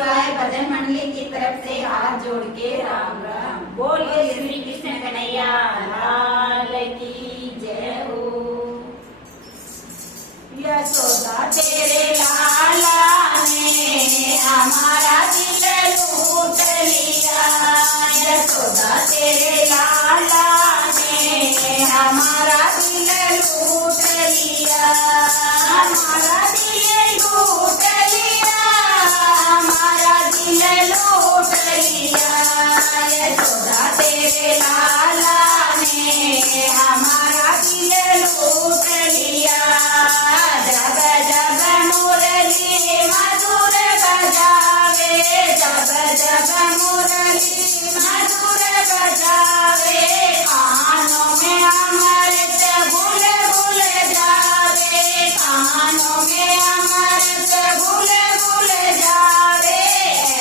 शिवाय भजन मंडली की तरफ से हाथ जोड़ के राम राम। बोलिए श्री कृष्ण कन्हैया लाल की जय हो। यशोदा तेरे लाला ने हमारा दिल लूट लिया। यशोदा तेरे लाला ने हमारा दिल लूट लिया। हमारा दिल लूट लिया। हमारा दिल लूट लिया। यशोदा तेरे लाला ने हमारा दिल लूट लिया। जब जब मुरली मधुर बजावे, जब जब मुरली मधुर बजावे, कानों में अमृत घुल घुल जावे, कानों में अमृत घुल घुल जावे।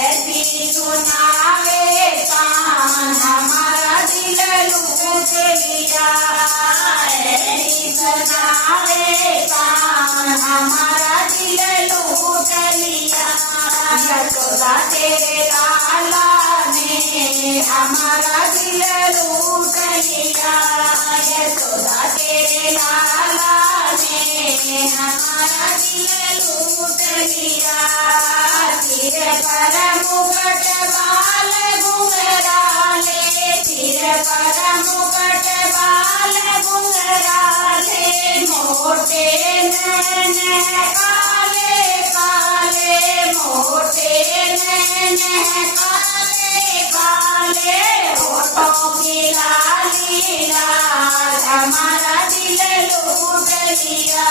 ऐसी सुनावे कान हमारा दिल लूट लिया। ऐसी सुनावे कान हमारा दिल लूट लिया। यशोदा तेरे लाला ने हमारा दिल लूट लिया। यशोदा तेरे लाला ने हमारा दिल लूट लिया। सिर पर मुकुट बाल घुंघराले, सिर पर मुकुट बाल घुंघराले, मोटे नैन काले काले, मोटे नैन काले काले, होठों की लाली लाल हमारा दिल लूट लिया।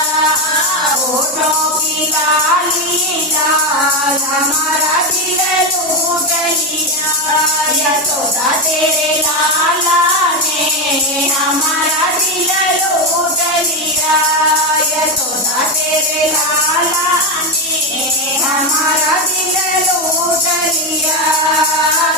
होठों की लाली लाल हमारा दिल लूट लिया। यशोदा तेरे लाला ने हमारा दिल लूट लिया। यशोदा तेरे लाला ने हमारा दिल लूट लिया।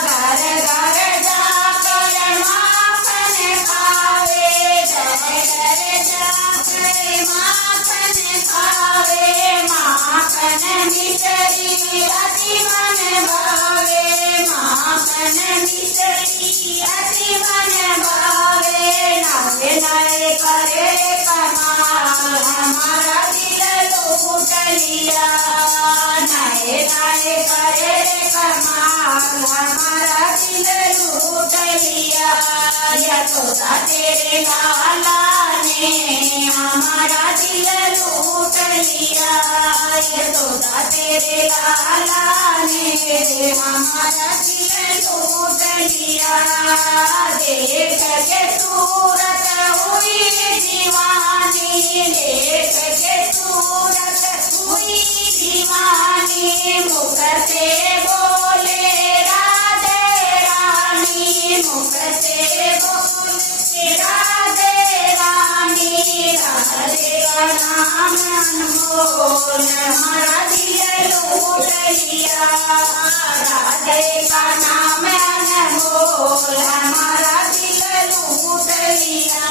घर घर जाकर माखन खावे, घर घर जाकर माखन खावे, माखन मिश्री अति मन भावे, माखन मिश्री अति मन भावे। नए नए करे कमाल हमारा दिल लूट लिया। नए नए करे कमाल हमारा दिल लूट लिया। यशोदा तेरे लाला ने हमारा दिल लूट लिया। यशोदा तेरे लाला ने हमारा दिल लूट लिया। देख के सूरत हुई दीवानी, देख के सूरत हुई दीवानी, मुख से बोले राधे रानी, मुख से बोले राधे रानी। राधे का नाम अनमोल हमारा दिल लूट लिया। राधे का नाम अनमोल हमारा दिल लूट लिया।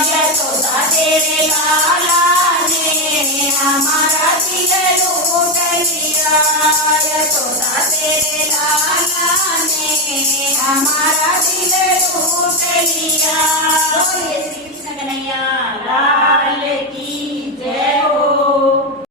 यशोदा तेरे लाला ने हमारा दिल लूट लिया। यशोदा तेरे लाला ने हमारा दिल लूट लिया। बोलिए श्री कृष्ण कन्हैया लाल की जय हो।